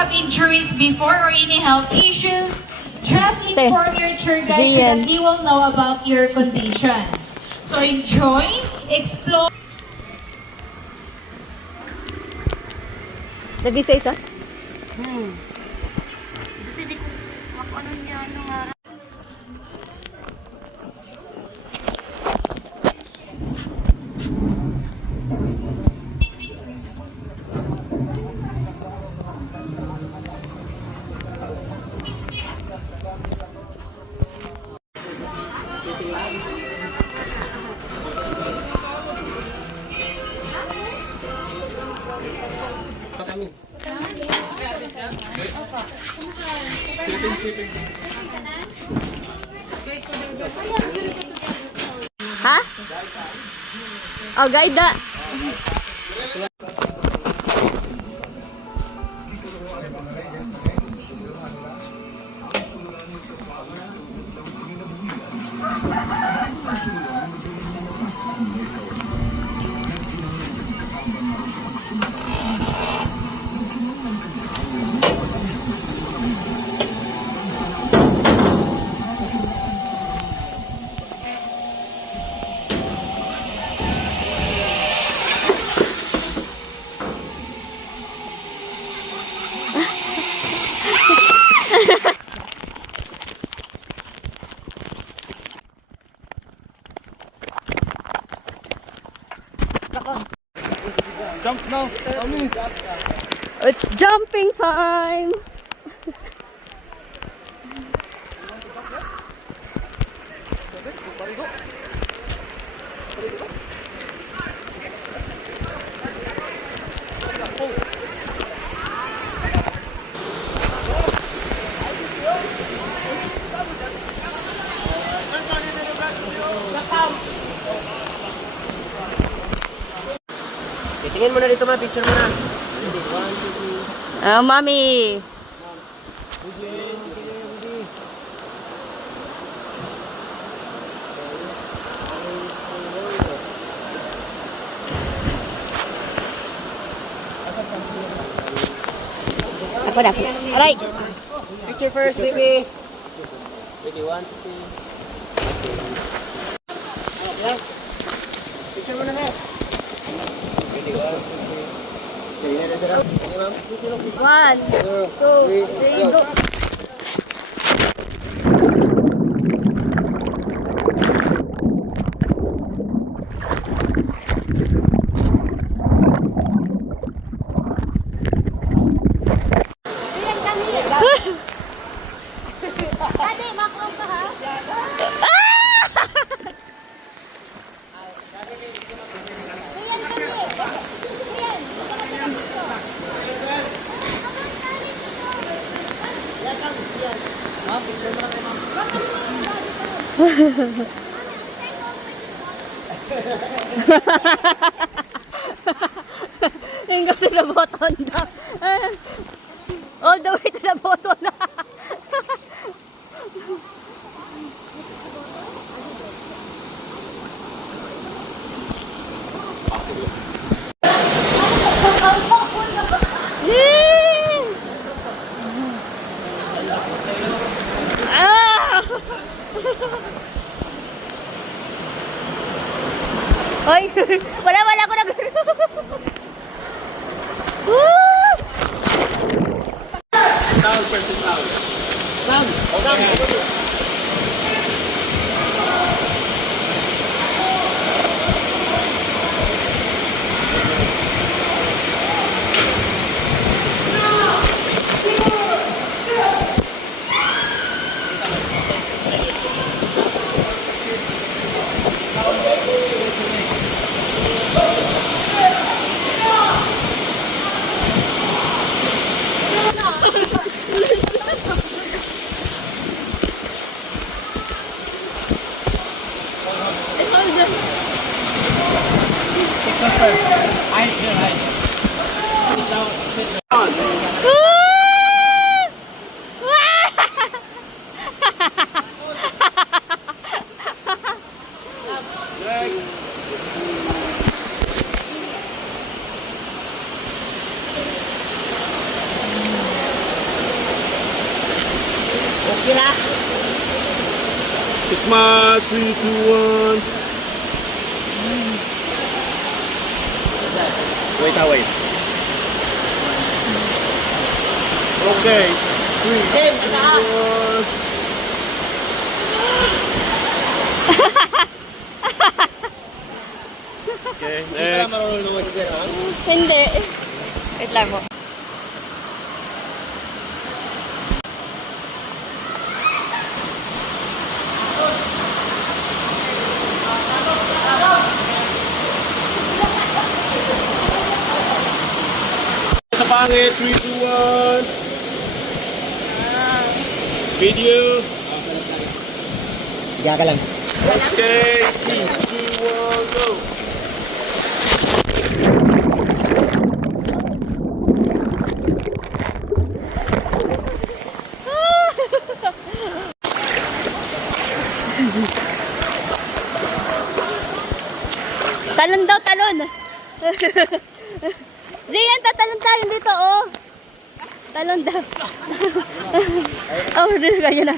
have injuries before or any health issues, just inform your tour guide so that they will know about your condition. So enjoy, explore. Lagi sa isa? Kasi di ko ano niya, ano nga. Ha? Oh, guide da. Jump now. It's jumping time. Tingin mo na dito, ma. Picture mo na. Ah, mami. Ako na. Aray. Picture first, baby. Ready, 1, 2, 3. Yeah. Picture mo na, ha. Ready, 1, 2, 3. Ready, ma'am. 1, 2, 3, go. And go to the bottom na. All the way to the bottom na. Ay, wala ko na. Kira? It's my 3, 2, 1. Wait, wait. Okay. 3, 2, 1. Okay, next. Hindi. Wait lang mo. Sa pangit, 3, 2, 1. Video. Higa ka lang. Okay, 3, 2, 1, go. Talon daw, talon. Zian, tatalon tayo dito, oh. Talon daw. Oh, ganyan na.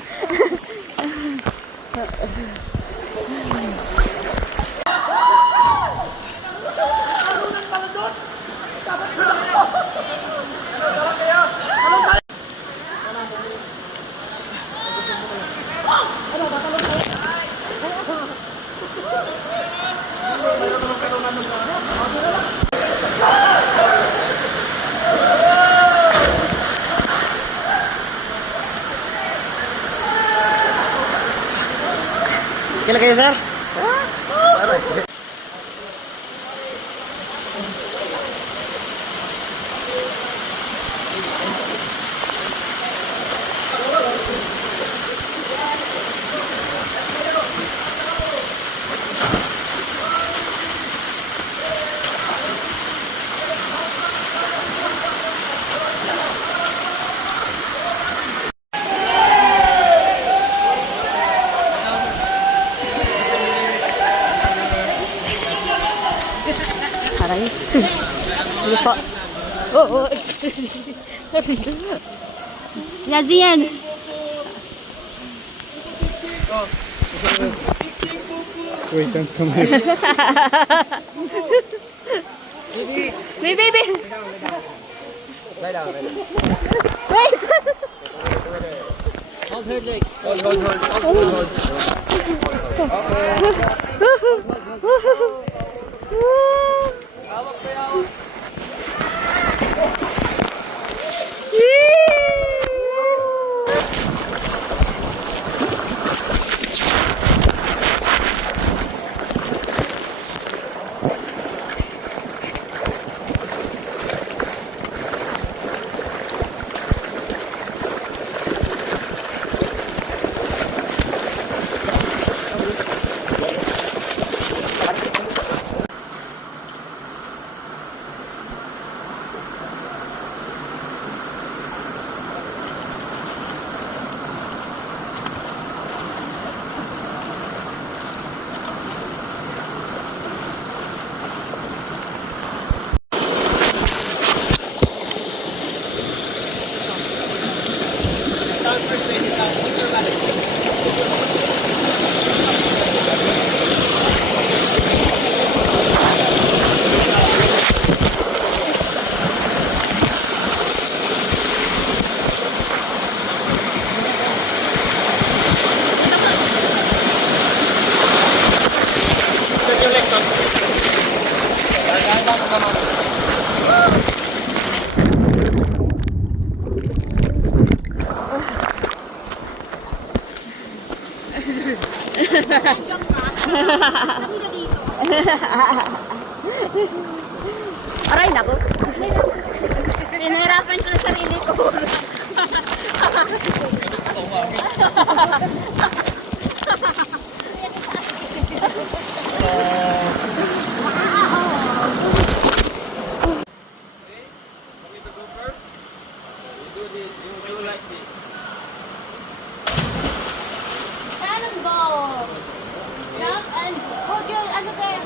Kailan kayo, sir? Aray. Lupa. Oh, oh. Nazian. Wait, don't come here. Wait, baby. Lie down. Wait. Hold her legs. Hold. Aray, nako. Pinahirapan ko na sarili ko. Cannonball! Jump and hold your, ano kayo?